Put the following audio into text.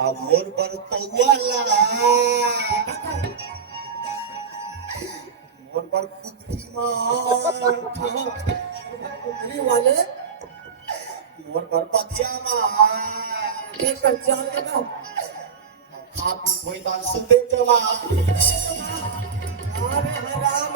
Amor bertawala, amor berkutimah, ini वाले amor berpatiama. एक कर्जा का आप कोई दाल सुनते जवा, अरे हराम